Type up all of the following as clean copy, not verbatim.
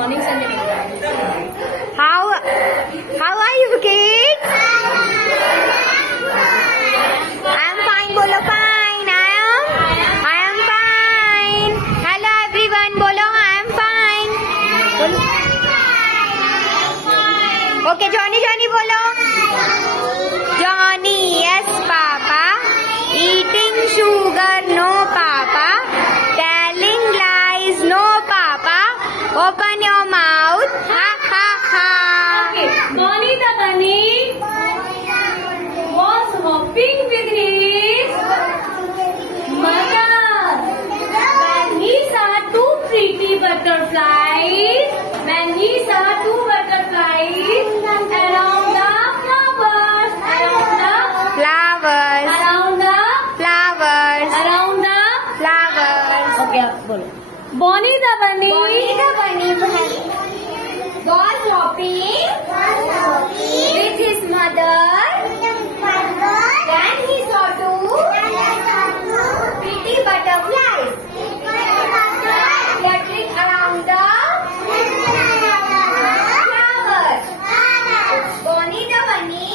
morning Sunday. How are you kids? I am fine. Bolo fine. I am fine. Hello everyone. Bolo I am fine. Bolo. Okay Johnny bolo. Johnny yes papa. Eating sugar no papa. Telling lies no papa. Open your mouth. Ha ha ha. Okay. Bonnie the bunny was hopping with his mother when he saw two pretty butterflies. When he saw two butterflies around the flowers, around the Flowers. Okay, bolo. Bonnie the bunny was hopping with his mother. Then he saw two pretty butterflies fluttering around the flowers. Bonnie the bunny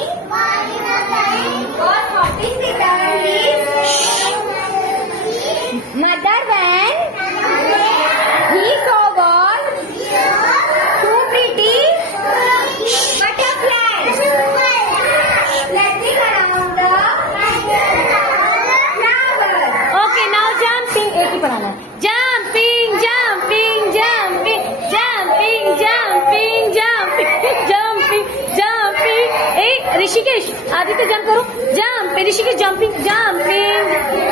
was hopping with his mother when he saw what? Two pretty butterflies fluttering around the flowers. Okay, now jumping. एक ही पढ़ाना है. Jumping. Rishikesh Aditya jump करो. Jump. Rishikesh jumping.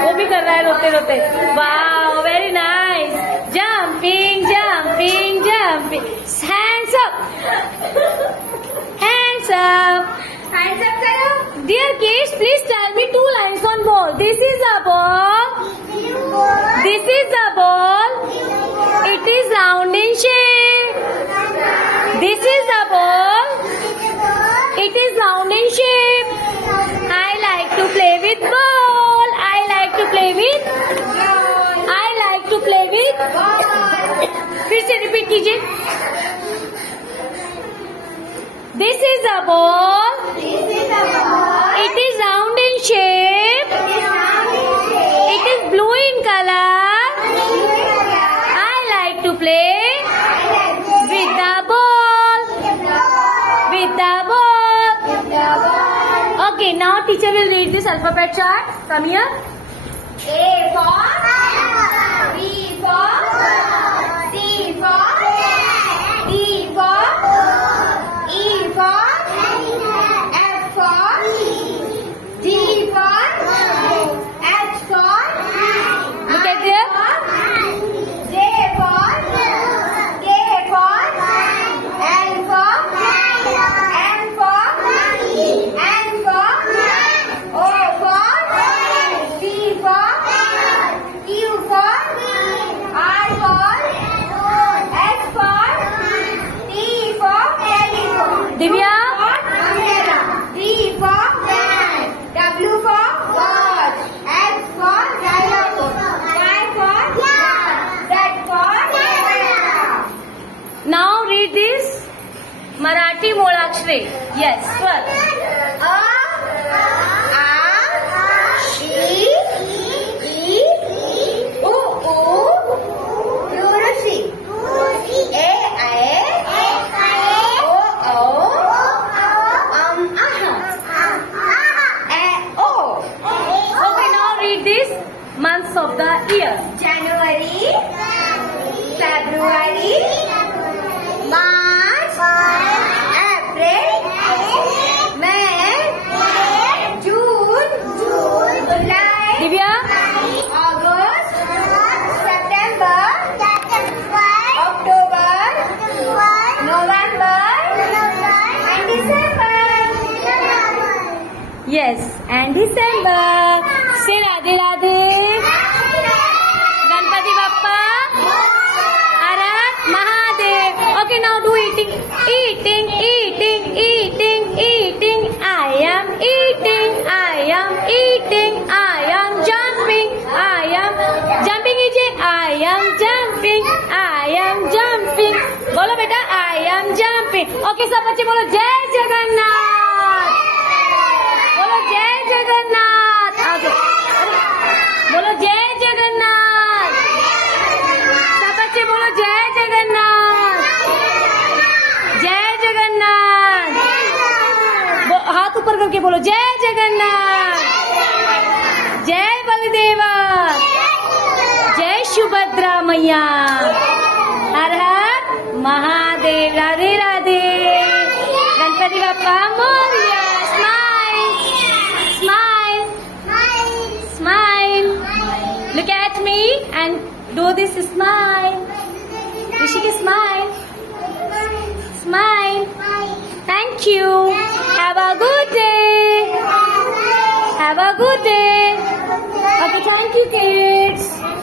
वो भी कर रहा है रोते रोते. Wow very nice. Jumping. Hands up. Hands up करो. Dear kids, please tell me two lines on ball. This is a ball. It is round in shape. This is a ball. It is round in shape. I like to play with ball. I like to play with. फिर से repeat कीजिए. This is a ball. It is round in shape. It is blue in color. I like to play with the ball. Okay, now teacher will read this alphabet chart. Come here. A for B for C for D for E for F for G for H for Look at there. J for K for L for M for N for O for P for Q for R for S for T for telephone. Divya. D for W for watch. X for xylophone. Y for Z for zebra. Now read this Marathi Molakshre. Yes, well. A E U Lucy A O O. Okay, now read this months of the year. January, February, March, April, May, June, July, Divya. August, September, October, November, and December. Yes, and December. Say Radhe Radhe. Ganpati Bappa. Harat Mahadev. Okay, now do eating. I am eating. I am jumping. Jumping कीजिए. I am jumping. बोलो बेटा. I am jumping. Okay, सब बच्चे बोलो जय जगन्नाथ. बोलो जय Jagannath. Okay. बोलो जय जगन्नाथ. सब बच्चे बोलो जय जगन्नाथ. जय जगन्नाथ. हाथ ऊपर करके बोलो जय जगन्नाथ. जय बलदेवा. जय सुभद्रा मैया. हर हर Mahadev. Radhe Radhe. Ganpati Bappa Morya. Smile smile smile. Look at me and do this smile. Rishikesh, smile. Smile. Thank you. Have a good day. Have a good day. Okay, thank you, kids.